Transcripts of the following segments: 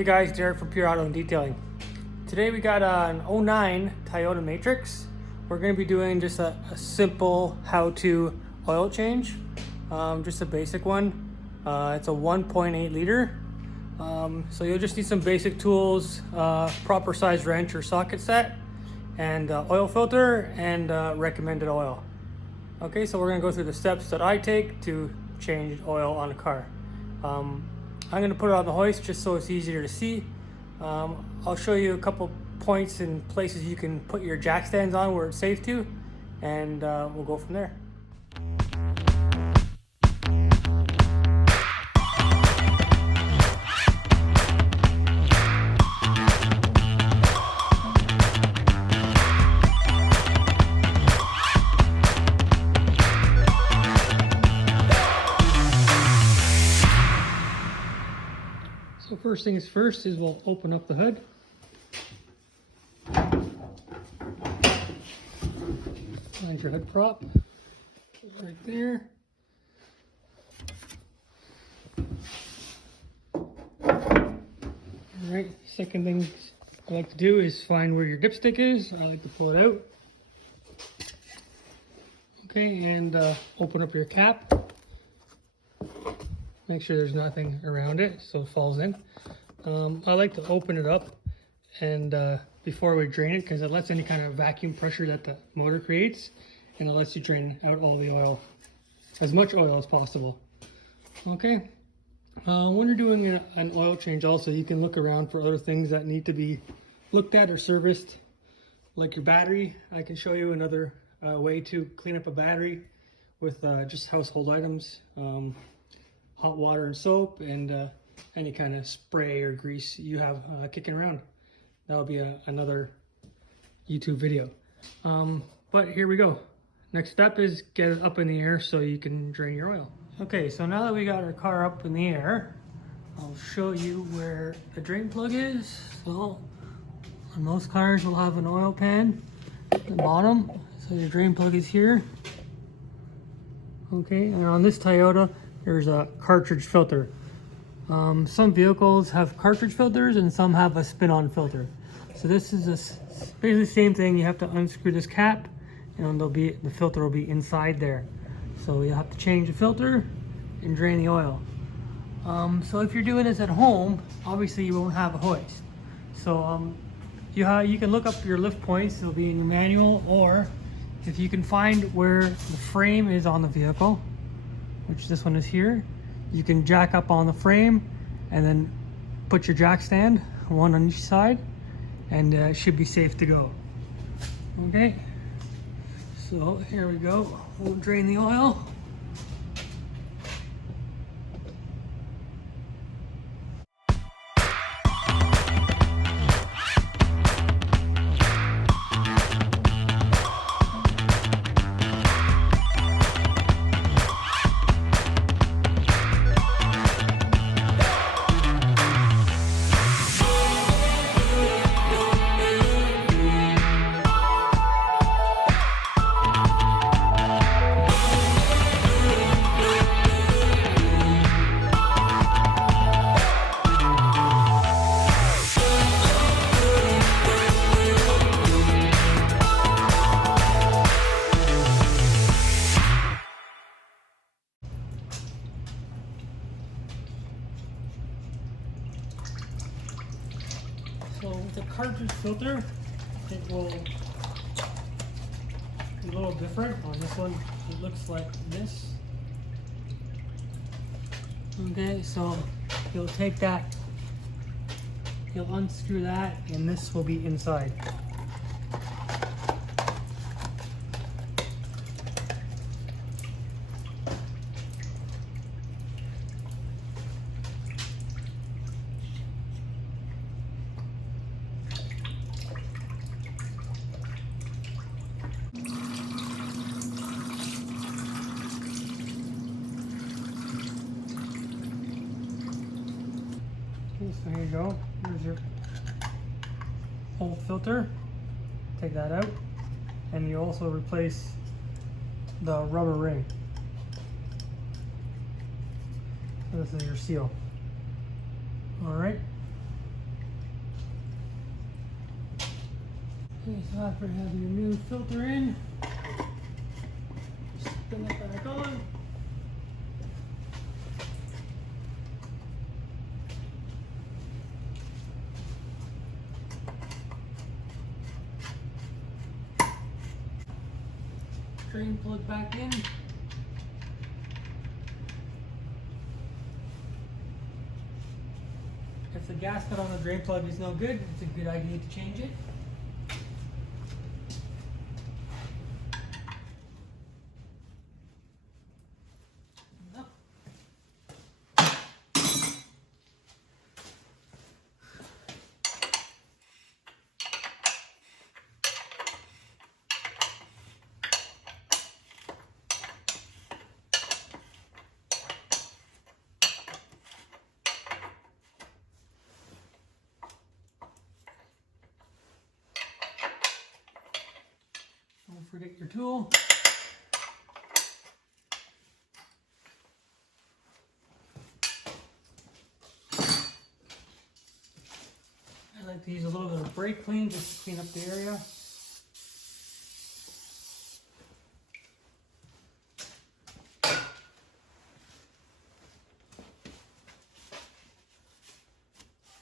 Hey guys, Derek from Pure Auto and Detailing. Today we got an 09 Toyota Matrix. We're going to be doing just a simple how-to oil change, just a basic one. It's a 1.8 liter. So you'll just need some basic tools, proper size wrench or socket set, and oil filter and recommended oil. Okay, so we're going to go through the steps that I take to change oil on a car. I'm going to put it on the hoist just so it's easier to see. I'll show you a couple points and places you can put your jack stands on where it's safe to, and we'll go from there. So first things first is we'll open up the hood. Find your hood prop. Right there. Alright, second thing I like to do is find where your dipstick is. I like to pull it out. Okay, and open up your cap. Make sure there's nothing around it so it falls in. I like to open it up and before we drain it, because it lets any kind of vacuum pressure that the motor creates, and it lets you drain out all the oil, as much oil as possible. Okay, when you're doing an oil change also, you can look around for other things that need to be looked at or serviced, like your battery. I can show you another way to clean up a battery with just household items. Hot water and soap, and any kind of spray or grease you have kicking around. That'll be another YouTube video. But here we go. Next step is get it up in the air so you can drain your oil. Okay, so now that we got our car up in the air, I'll show you where the drain plug is. So on most cars will have an oil pan at the bottom. So your drain plug is here. Okay, and on this Toyota, there's a cartridge filter. Some vehicles have cartridge filters and some have a spin-on filter. So this is basically the same thing. You have to unscrew this cap and the filter will be inside there. So you have to change the filter and drain the oil. So if you're doing this at home, obviously you won't have a hoist. So you can look up your lift points. It'll be in your manual, or if you can find where the frame is on the vehicle, which this one is here, you can jack up on the frame and then put your jack stand, one on each side, and it should be safe to go. Okay, so here we go. We'll drain the oil. So with the cartridge filter, it will be a little different. On this one, it looks like this. Okay, so you'll take that, you'll unscrew that, and this will be inside. So here you go. Here's your old filter. Take that out, and you also replace the rubber ring. So this is your seal. All right. Okay, so after you have your new filter in, spin it back on. Drain plug back in. If the gasket on the drain plug is no good, it's a good idea to change it. Don't forget your tool. I like to use a little bit of brake clean just to clean up the area.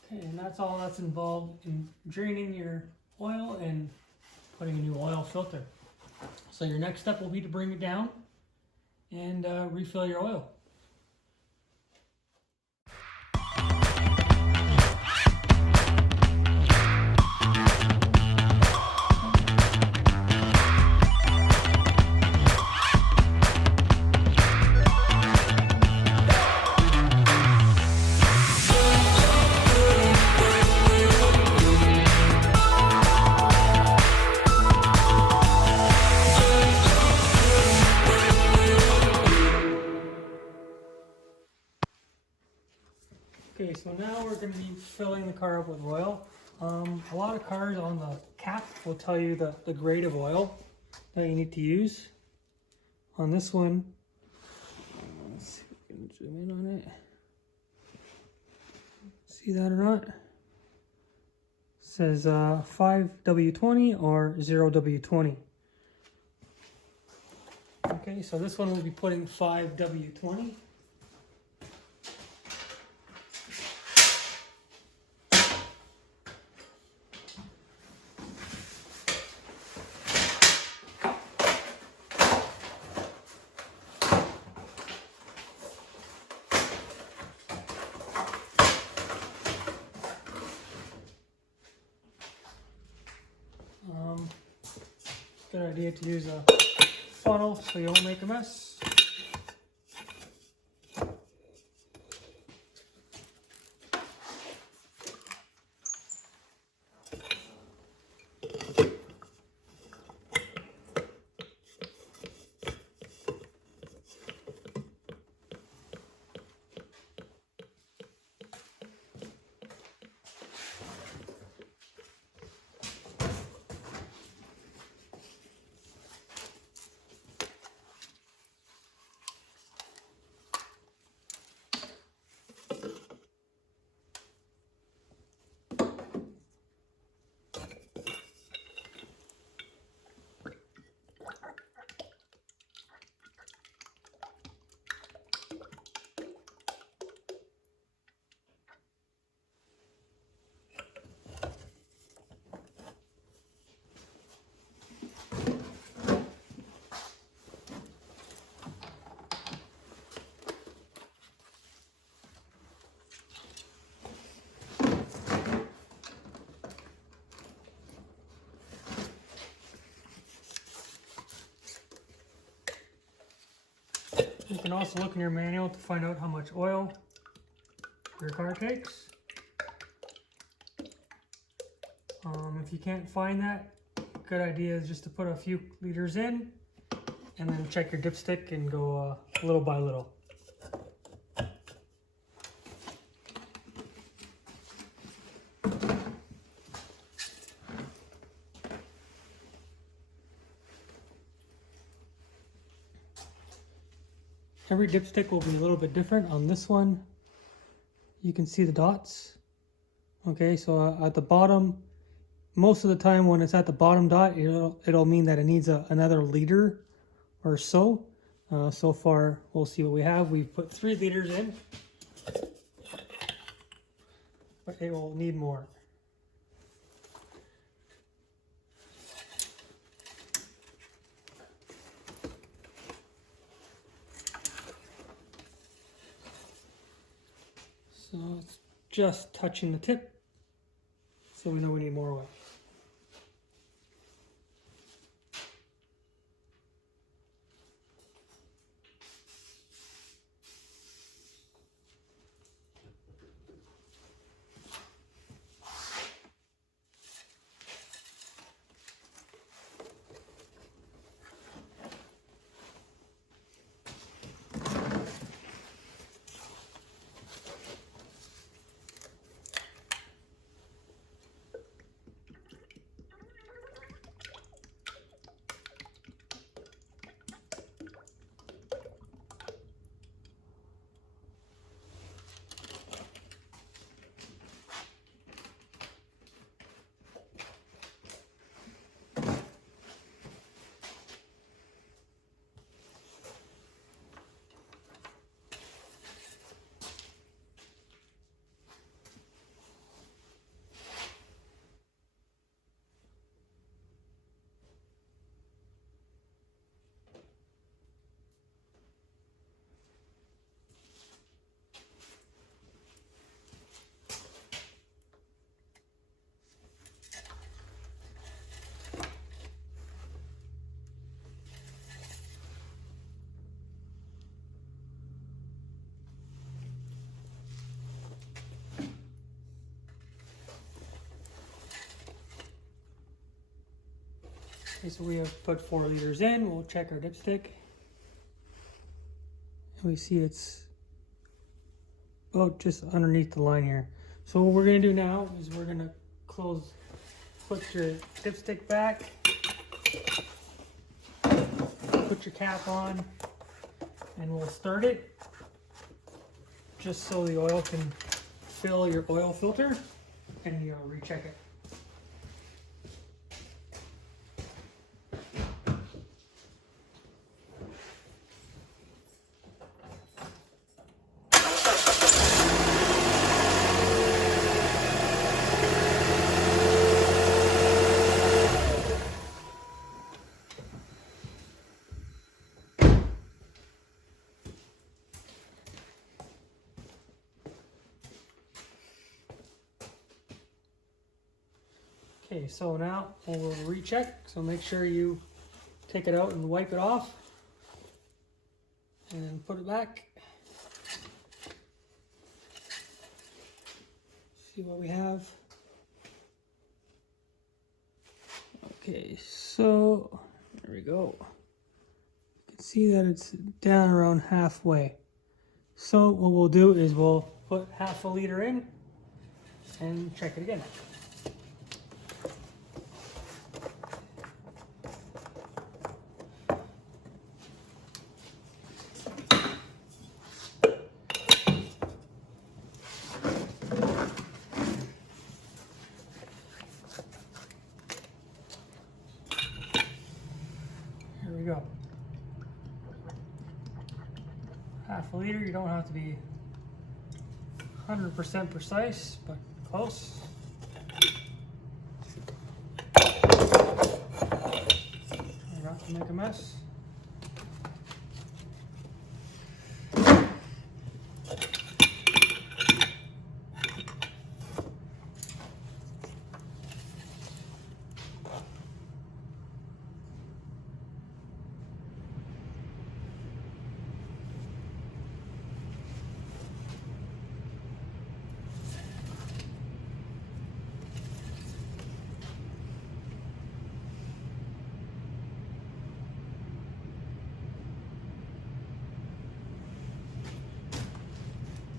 Okay, and that's all that's involved in draining your oil and putting a new oil filter. So your next step will be to bring it down and refill your oil. Okay, so now we're going to be filling the car up with oil. A lot of cars on the cap will tell you the grade of oil that you need to use. On this one, let's see if we can zoom in on it. See that or not? It says 5W20 or 0W20. Okay, so this one will be putting 5W20. Good idea to use a funnel so you don't make a mess. You can also look in your manual to find out how much oil your car takes. If you can't find that, good idea is just to put a few liters in and then check your dipstick and go little by little. Every dipstick will be a little bit different. On this one, you can see the dots. Okay, so at the bottom, most of the time when it's at the bottom dot, it'll mean that it needs another liter or so. So far, we'll see what we have. We've put 3 liters in, but it will need more. So it's just touching the tip, so we know we need more oil. Okay, so we have put 4 liters in. We'll check our dipstick. And we see it's about just underneath the line here. So what we're gonna do now is we're gonna put your dipstick back, put your cap on, and we'll start it just so the oil can fill your oil filter, and you'll recheck it. Okay, so now we'll recheck. So make sure you take it out and wipe it off and put it back. See what we have. Okay, so there we go. You can see that it's down around halfway. So what we'll do is we'll put half a liter in and check it again. Here we go. Half a liter. You don't have to be 100% precise, but close. Try not to make a mess.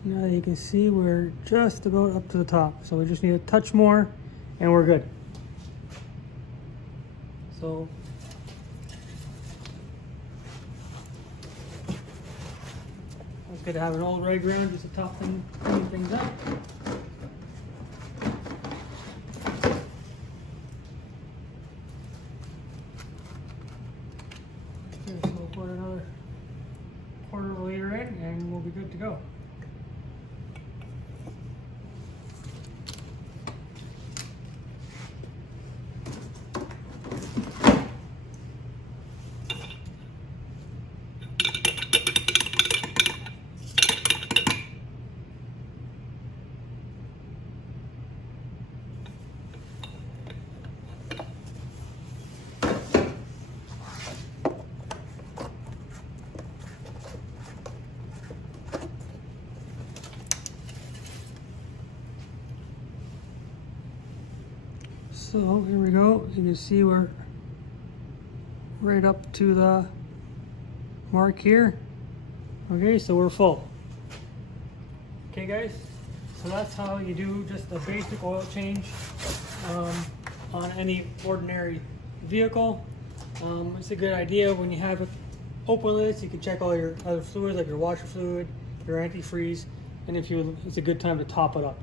Now you can see we're just about up to the top, so we just need a touch more and we're good. So it's good to have an old rag around just to top clean things up. quarter of a liter in and we'll be good to go. So here we go. You can see we're right up to the mark here. Okay, so we're full. Okay guys, so that's how you do just a basic oil change on any ordinary vehicle. It's a good idea when you have open lids, you can check all your other fluids like your washer fluid, your antifreeze, and it's a good time to top it up.